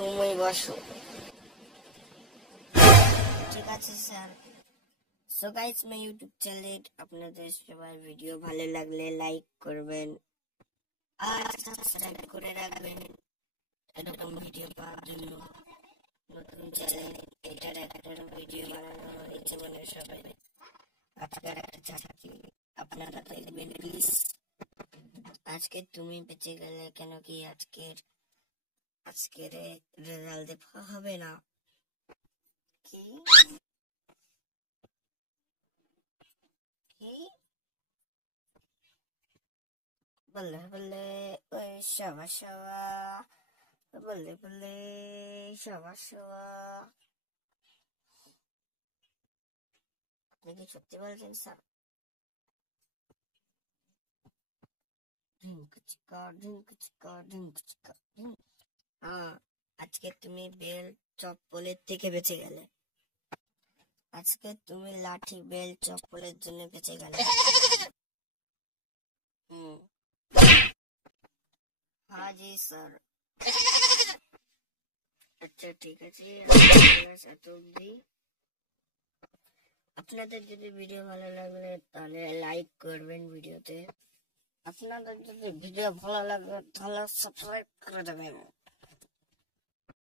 তুমি বসো। ঠিক আছে sir. So guys, my YouTube channel আপনাদের সবার ভিডিও ভালো লাগলে লাইক করবেন আর সাবস্ক্রাইব করে রাখবেন এরকম ভিডিও পাওয়ার জন্য। নতুন চ্যানেল, এটার একটা ভিডিও বানানো হয়েছে মানে সবাই আজকের একটা চাকরি আপনারা দেখবেন প্লিজ। আজকে তুমি বেঁচে গেলে কেন কি আজকের রেজাল্ট দেখা হবে না কি কি বললে বললে ওই সবা সবা বললে বললে সবা সবা। আপনি কি সত্যি বলছেন স্যার? হ্যাঁ, আজকে তুমি বেল চপ্পলের থেকে বেঁচে গেলে। আজকে তুমি লাঠি বেল চপ্পলের জন্য বেঁচে গেলে। হ্যাঁ জি স্যার। আচ্ছা ঠিক আছে, এত অব্দি। আপনাদের যদি ভিডিও ভালো লাগলে তাহলে লাইক করবেন ভিডিওতে। আপনাদের যদি ভিডিও ভালো লাগে তাহলে সাবস্ক্রাইব করে দেবেন।